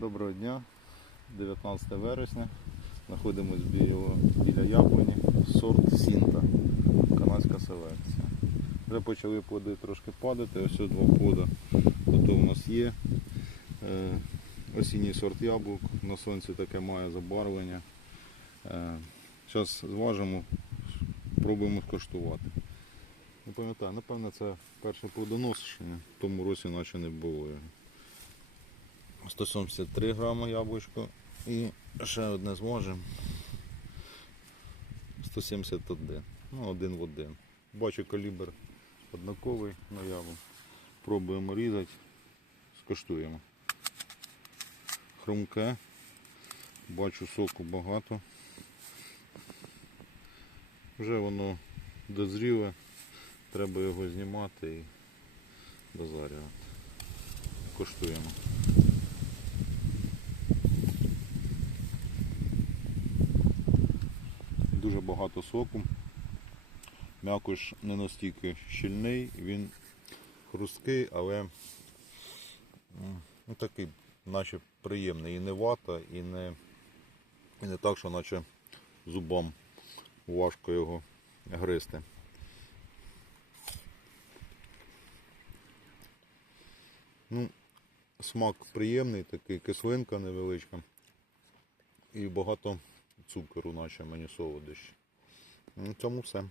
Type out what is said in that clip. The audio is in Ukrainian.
Доброго дня, 19 вересня. Знаходимось біля, яблуні, сорт Сінта, канадська селекція. Вже почали плоди трошки падати, ось два плода. Тобто у нас є е, осінній сорт яблук, на сонці таке має забарвлення. Зараз зважимо, спробуємо скоштувати. Не пам'ятаю, напевно, це перше плодоношення, в тому році наче не було його. 173 грами яблучко і ще одне зможемо. 171. Ну, один в один. Бачу калібр однаковий наяву. Пробуємо різати, скоштуємо. Хрумке. Бачу соку багато. Вже воно дозріле. Треба його знімати і дозарювати. Коштуємо. Дуже багато соку. М'якош не настільки щільний, він хрусткий, але ну, такий, наче приємний. І не вата, і не, і не так, що наче зубам важко його гризти. Ну, смак приємний, такий кислинка невеличка. І багато цукру, наче мені солодощі. На цьому все.